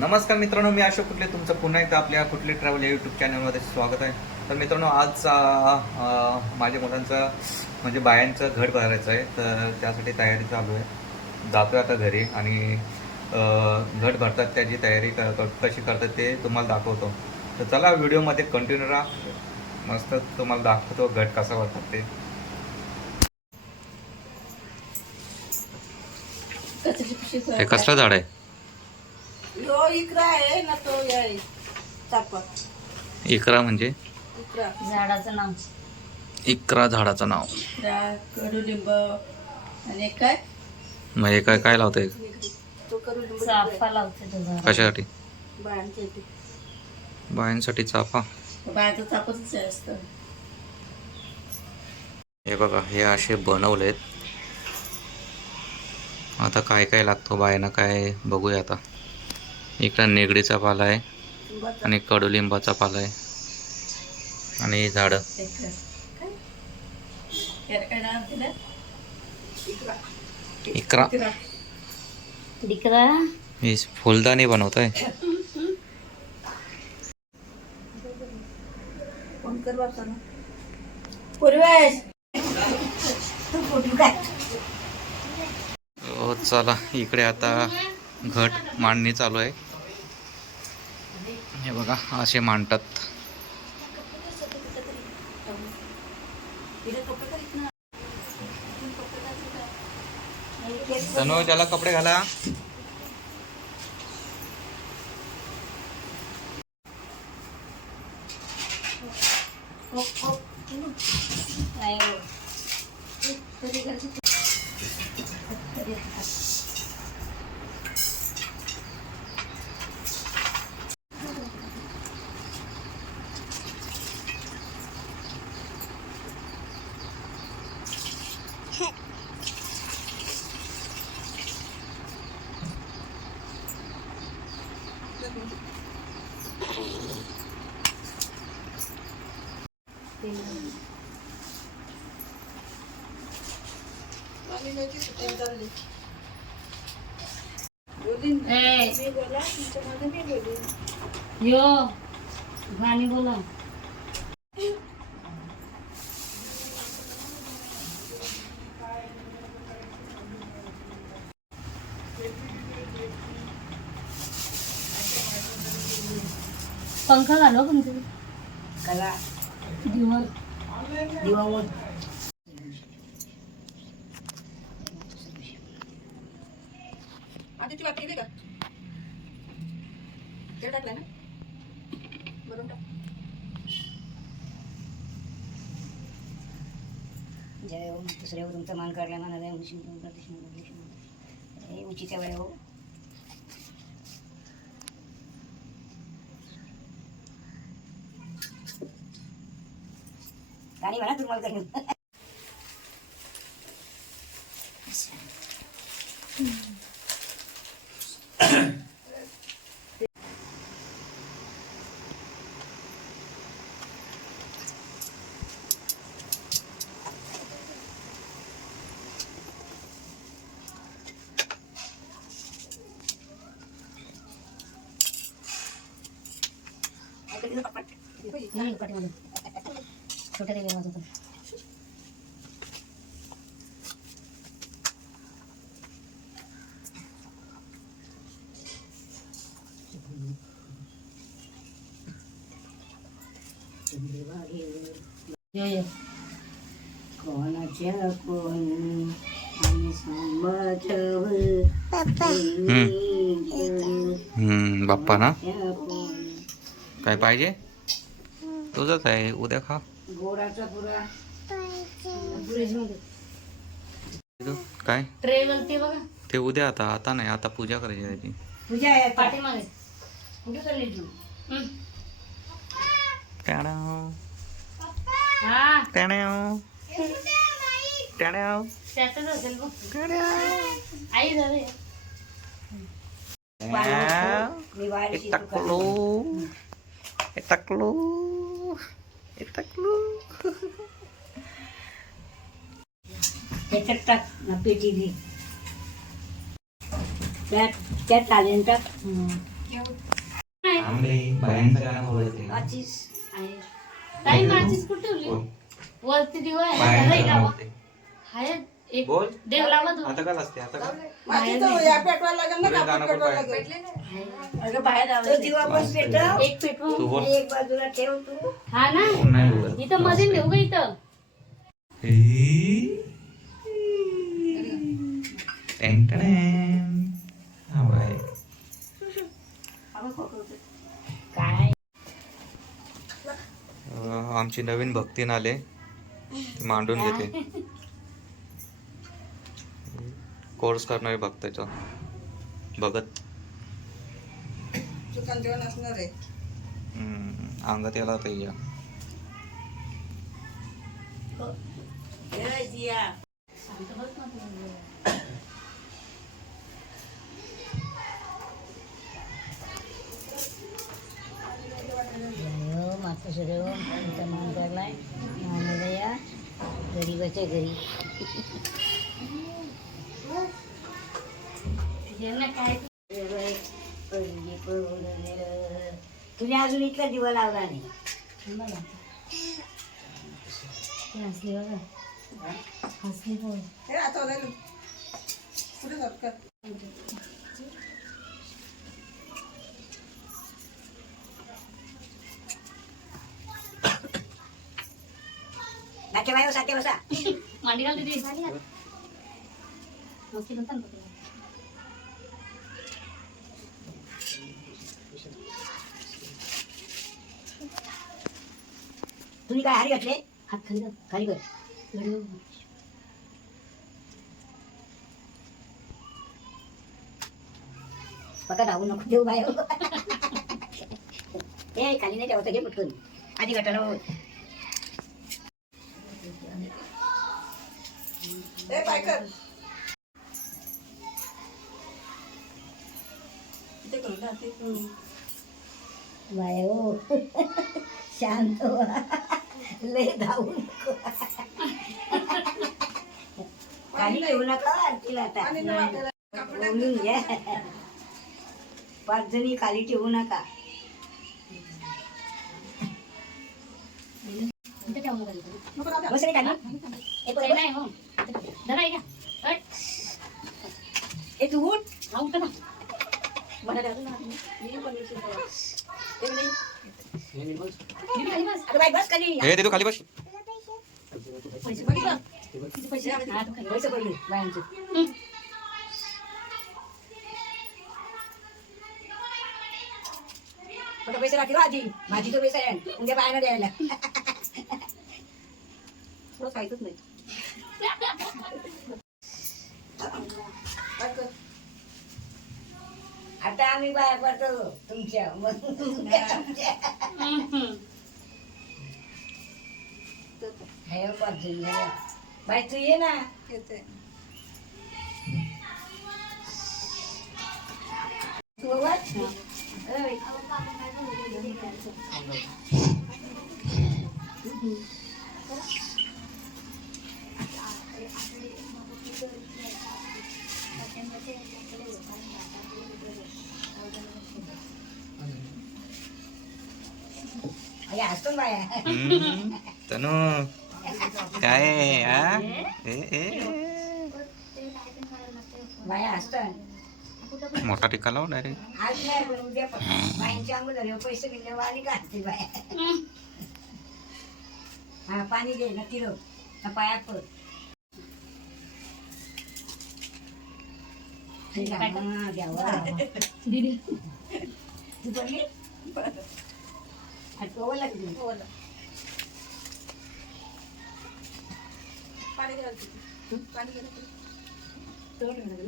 नमस्कार मित्रांनो, मी अशोक कुठले तुमचं पुन्हा एकदा आपल्या कुठले ट्रॅव्हल या यूट्यूब चॅनलमध्ये स्वागत आहे. तर मित्रांनो, आज माझ्या मुलांचं म्हणजे बायांचं घट भरायचं आहे, तर त्यासाठी तयारी चालू आहे. जातो आहे आता घरी आणि घट भरतात त्याची तयारी कशी करतात ते तुम्हाला दाखवतो. तर चला व्हिडिओमध्ये कंटिन्यू राहा, मस्त तुम्हाला दाखवतो घट कसा भरतात ते. हे कसलं झाड आहे? यो इकरा आहे ना, तो आहे चाफा. इकरा म्हणजे इकरा झाडाचं नाव इकरा झाडाचं नाव. कडुलिंब आणि काय म्हणजे काय काय लावतंय? तो कडुलिंब चाफा लावते तो झाड. कशासाठी? बायांच्या इथे बायांसाठी चाफा. बायांचं चाफाच असतं. हे बघा, हे असे बनवलेत. आता काय काय लागतो बायांना काय बघूया. आता इकडं निगडीचा पाला आहे आणि कडुलिंबाचा पाला आहे आणि झाडं. इकरा दिकरा ही फुलदाणी बनवत आहे. फोन कर बाबा ना. पूर्वेश हो चला, इकडे आता घट मांडणी चालू आहे. हे बघा, असे मांडतात. तनु, त्याला कपडे घाला. नाही हो. यो गाणी बोला. पंखा घालवा पण तुम्ही कला दिवा दिवावर आता ती वाटली नाही का? तेल टाकलंय ना, भरून टाक. जय ओम दुसऱ्या तुमचा मान काढला म्हणाले उंचीच्या वेळे हो. गाणी म्हणा तुम्हाला करून. नाही पाठीमागे छोट्या देवी आवाज होता. यो यो कोणाच्या कोणी आणि संभाषव बाप्पा ना काय पाहिजे? तुझंच आहे, उद्या खा. गोडाचा पुरा काय ट्रे वरती बघा. ते उद्या. आता आता नाही, आता पूजा करायची आहे ती. पूजा आहे आता. पाठीमागे कुठे चालली तू? टॅण्यांव, हा टॅण्यांव, टॅण्यांव, त्यातच असेल बघ. टॅण्यांव. आई झाले मी बाहेर हे टाकलो, हे टाकलो, हे टाकलो. त्याच्यात टाक ना पेटी दे. त्यात त्यात आले टाक. बायांचं गाणं आवडते. आचीस ताई माझीच कुठे ठेवली वरती दिवा आहे बायांचं घरी गाणं लावा. आवडते. आहे एक बोल देव लावा दोन. आता काय असते आता काय माझी तर या पेटवा लागेल ना, तुला कापूर गाणं पेटवा कुठं आहे? लागेल. अगं बाहेर तो दिवा पण पेटव, एक पेटवून तू बोल एक बाजूला ठेव तू. हा ना कोण नाही बोलत. इथं मध्ये ठेवू का इथं हा बाय. काय आमची नवीन भक्तीन आले ती मांडून घेते. कोर्स करणारे भक्ताचा भगत. चिकन जेवण असणार आहे. अंगात याला ते या ए, जिया. मातोश्री मान करलाय आम्हाला या गरीबाच्या घरी यांना काय तुम्ही अजून इतका दिवा लावला नाही. ते हसली बघा हसली बघ हे आता जाईल. पुढे जात कर. नाट्य बाई साथे बसा. मांडी घाल दीदी मस्ती करता ना तुम्ही काय हारी घातले हात खाली कर खाली कर. व्हिडिओ पका धावू नको देऊ बाय. हे खाली नाही ठेवतं घे पटकन आधी गटाला. ए, पाय कर. इथे करू ना, ते करू. बाय हो शांत व्हा. लय धावू नको. खाली ठेवू नका आरतीला आता. आणि ना आपल्याला कापड बोलून घ्या. 5 जणी खाली ठेवू नका. इथं ठेवू नका तिथं. नको राहू द्या. बस रे खाली. ते नाही हो धरा घ्या हट. ए तू उठ. हा उठा ना मला द्या ना. मी पण येते. ते म्हणे, दीदी खाली बस अगं बाई बस खाली. हे दे तू खाली बस. पैसे बघितलं? किती पैसे हा तू खाली बस. पैसे पडले बायांचे. फक्त पैसे राखील आधी. माझी तो पैसा आहे उद्या बायांना द्यायला. थोडं खायचंच नाही. पाय कर. आता आम्ही बाया पडतो तुमच्या मग तुमच्या. हे 5 जणी झाल्या. बाई तू ये ना. येते. तू आवाज. ओय. अरे हसतो ना बाया. तनु काय आहे, हा? बाया हसतात. मोठा टिक्का लाव डायरेक्ट. आज नाही पण उद्या पण. बाईंच्या अंग झाले पैसे घेतले वाली काढते बाया. हा पाणी दे ना तिरो ना पायात पड. हा, द्यावं. दीदी तू पडली आणि तो ओला किती? ओलं. पाणी घाल तिथे. पाणी घाल तिथे. तो ठेवलं का?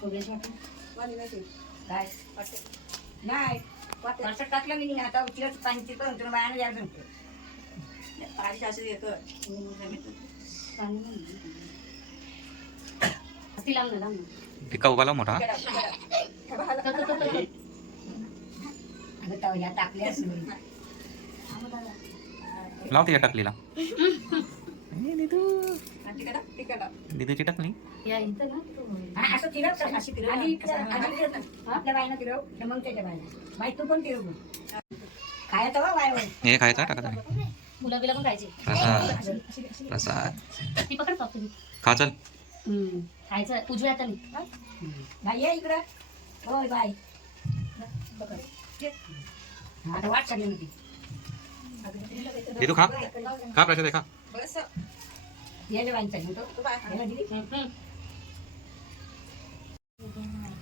खोबऱ्याचं वाटण? पाणी नाही ठेवलं. काय वाटेल. नाही वाटण टाकलं मी नाही. आता तिला पाणी तिथं तुला बायानं द्यायला सांगतो. पाणी असं येतं. ती लावून लावून टिक्का उभा लाव मोठा. अगं तवल्या टाकल्या असेल. लाव तिच्या टाकलीला. तिकडा दिदूची टाकली. या इथं ना हा, असं फिरव तर अशी फिरव आधी आपल्या बाईनं फिरव तर मग त्याच्या बाईला बाई तू पण फिरव खायचं बा बाय हे खायचं टाका तुम्ही. गुलाबीला पण खायचे प्रसाद प्रसाद ती पकड पाहतो मी खा चल. खायचं उजव्या हाताने बाई ये इकडं होय बाय आता वाट चालली होती हे तू खा खा प्रसाद आहे, खा. यायला बाईंचा घेतो याला दिली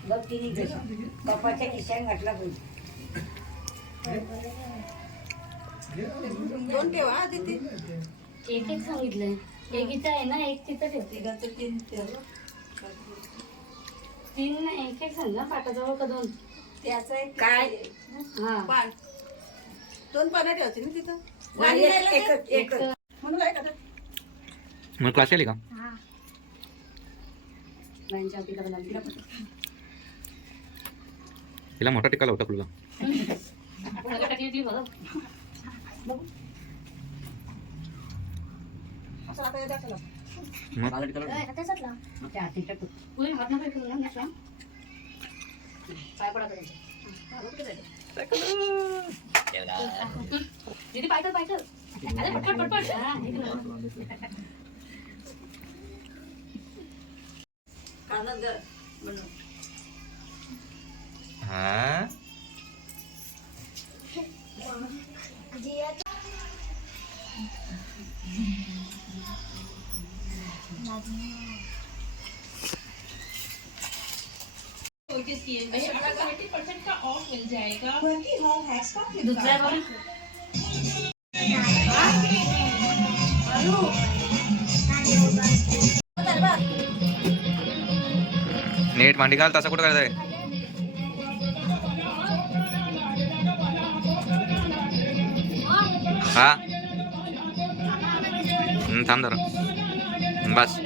बघ तिने कपाच्या खिशात घातला पाहिजे दोन ठेवा हा तिथे एक एक सांगितलंय एक इथं आहे ना एक तिथं ठेवते तिघाचं तीन ठेवा. तीन ना एक एक सांग ना पाटाजवळ का दोन त्याचं एक काय? हा पान दोन पानं ठेवते ना तिथं नाही, एक म्हणून काय करतात मग क्लास आली का? बायांच्या आवडीला बनवलेला पण. तिला मोठा टिक्का लावता तुला. सगळं टाकली होती बघा. असं आता येतात त्याला. मग त्या हाती टाकू पुढे हात नका ठेवू ना नसला. पाय पडा करायचे. दीदी पाय कर पाय कर. अरे पटपट पटपट. हा, हे कर. आनंद म्हणून हा दुसऱ्या बघ. नीट मांडी घाल, तसं कुठं करायचंय? हा थांब जरा बस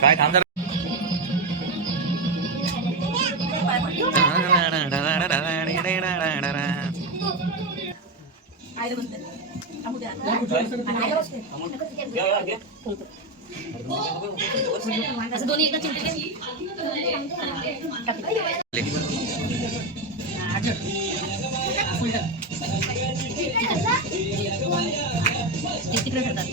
काय थांब जरा. आयलं म्हणतात थांबू द्या. असं दोन्ही एकदा चिमटे घे. तिकडे करतात.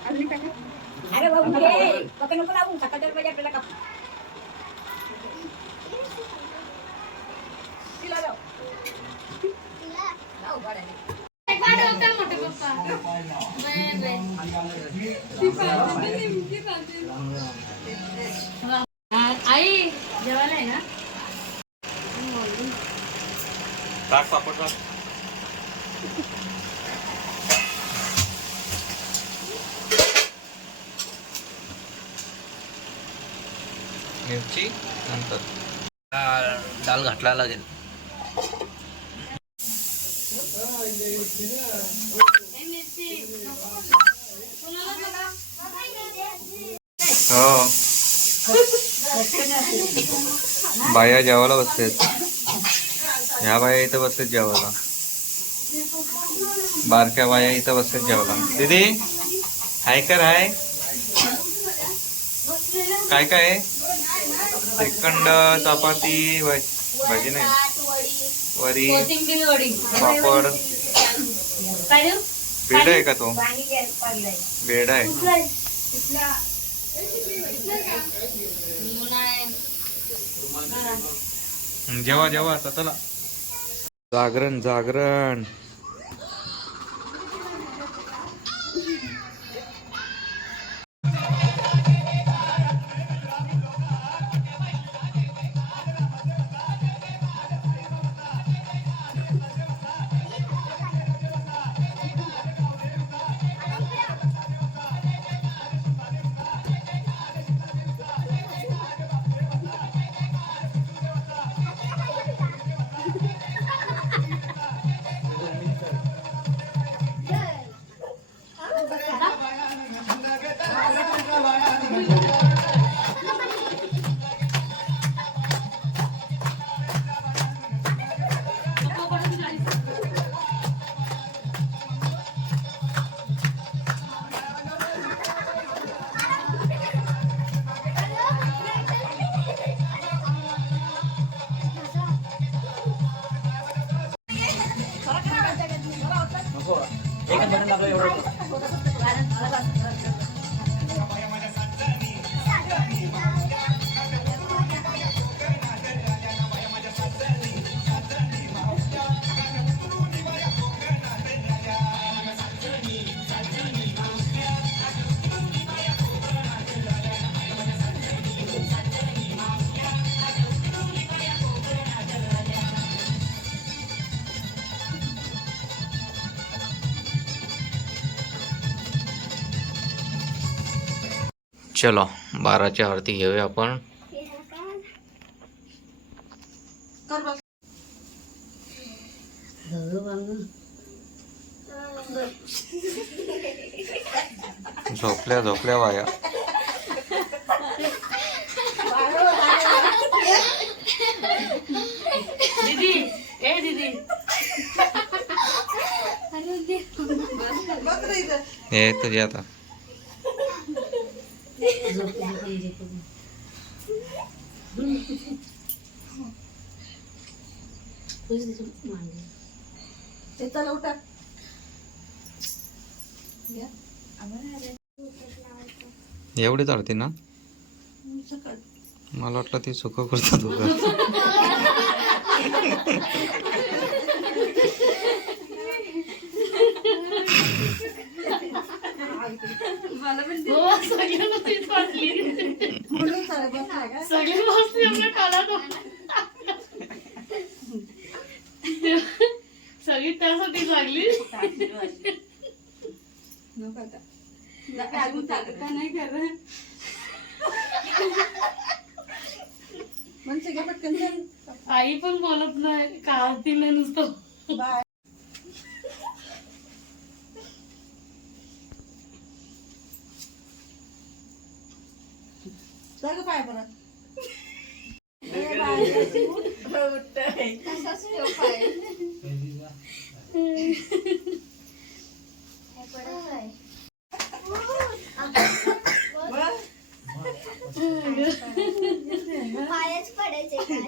अरे बाबू घे पकड नको लावू सकाळच्या पाहिजे आपल्याला काप तिला लाव. लाव गाड्याने. आई जेवायला आहे ना. टाक पापड टाक. मिरची नंतर डाल घातला लागेल. हो बाया जेवायला बसतेत. ह्या बाया इथं बसतेत जेवायला. बारक्या बाया इथं बसतेत जेवायला. दीदी हाय कर हाय. काय काय आहे? श्रीखंड, चपाती, भाजी नाही, वरी, पापड. बेड आहे का तो? बेड आहे. जेवा जेवा आता चला. जागरण जागरण. चलो 12ची आरती घेऊया आपण. झोपल्या झोपल्या बाया. दीदी ए दीदी हे तुझी आता एवढी चालते ना. मला वाटलं ती सुख करतात सगळी त्यासाठी लागली. नाही करत आई पण बोलत नाही का तिला नुसतं. पाय परत पायच पडायचे काय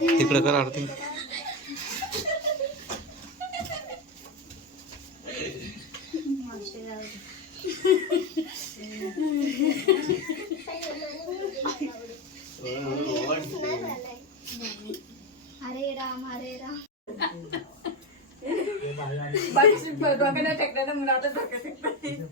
तिकडे कर आरती. हरे राम हरे राम. बाकी डोक्याला टेकलं ना म्हणून आता डोक्यात टेकलं.